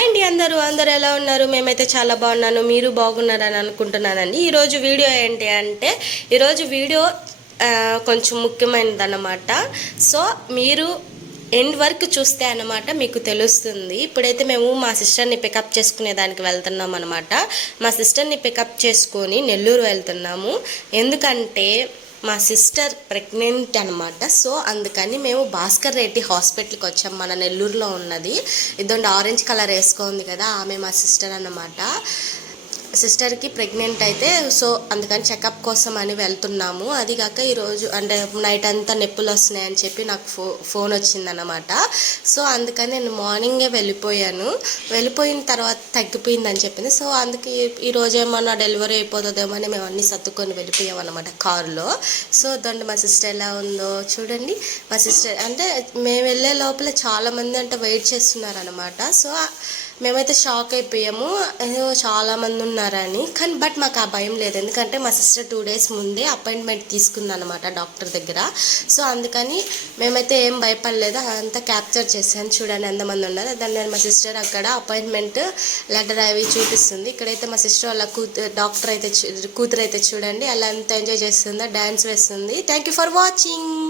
Hi అండి, అందరూ ఎలా ఉన్నారు? మేమైతే చాలా బాగున్నాను, మీరు బాగున్నారని అనుకుంటున్నానండి. ఈరోజు వీడియో ఏంటి అంటే, ఈరోజు వీడియో కొంచెం ముఖ్యమైనదన్నమాట. సో మీరు ఎండ్ వరకు చూస్తే అనమాట మీకు తెలుస్తుంది. ఇప్పుడైతే మేము మా సిస్టర్ని పికప్ చేసుకునే దానికి వెళ్తున్నాం అనమాట. మా సిస్టర్ని పికప్ చేసుకొని నెల్లూరు వెళ్తున్నాము. ఎందుకంటే మా సిస్టర్ ప్రెగ్నెంట్ అనమాట. సో అందుకని మేము భాస్కర్ రెడ్డి హాస్పిటల్కి వచ్చాం, మన నెల్లూరులో ఉన్నది. ఇదండి ఆరెంజ్ కలర్ వేసుకోంది కదా, ఆమె మా సిస్టర్ అన్నమాట. సిస్టర్కి ప్రెగ్నెంట్ అయితే సో అందుకని చెకప్ కోసం అని వెళ్తున్నాము. అది కాక ఈరోజు అంటే నైట్ అంతా నొప్పులు వస్తున్నాయని చెప్పి నాకు ఫోన్ వచ్చిందనమాట. సో అందుకని నేను మార్నింగే వెళ్ళిపోయిన తర్వాత తగ్గిపోయిందని చెప్పింది. సో అందుకే ఈరోజు ఏమన్నా డెలివరీ అయిపోతుందేమో అని మేము అన్నీ సర్దుకొని వెళ్ళిపోయాం అనమాట కారులో. సో దాంట్లో మా సిస్టర్ ఎలా ఉందో చూడండి. మా సిస్టర్ అంటే మేము వెళ్ళే లోపల చాలామంది అంటే వెయిట్ చేస్తున్నారనమాట. సో మేమైతే షాక్ అయిపోయాము, చాలామంది ఉన్నారని. కానీ బట్ మాకు ఆ భయం లేదు, ఎందుకంటే మా సిస్టర్ 2 days ముందే అపాయింట్మెంట్ తీసుకుందనమాట డాక్టర్ దగ్గర. సో అందుకని మేమైతే ఏం భయపడలేదు, అదంతా క్యాప్చర్ చేశాను. చూడండి ఎంతమంది ఉన్నారు. దాన్ని మా సిస్టర్ అక్కడ అపాయింట్మెంట్ లెటర్ అవి చూపిస్తుంది. ఇక్కడైతే మా సిస్టర్ వాళ్ళ కూతురు అయితే చూడండి అలా ఎంత ఎంజాయ్ చేస్తుందో, డ్యాన్స్ వేస్తుంది. Thank you for watching.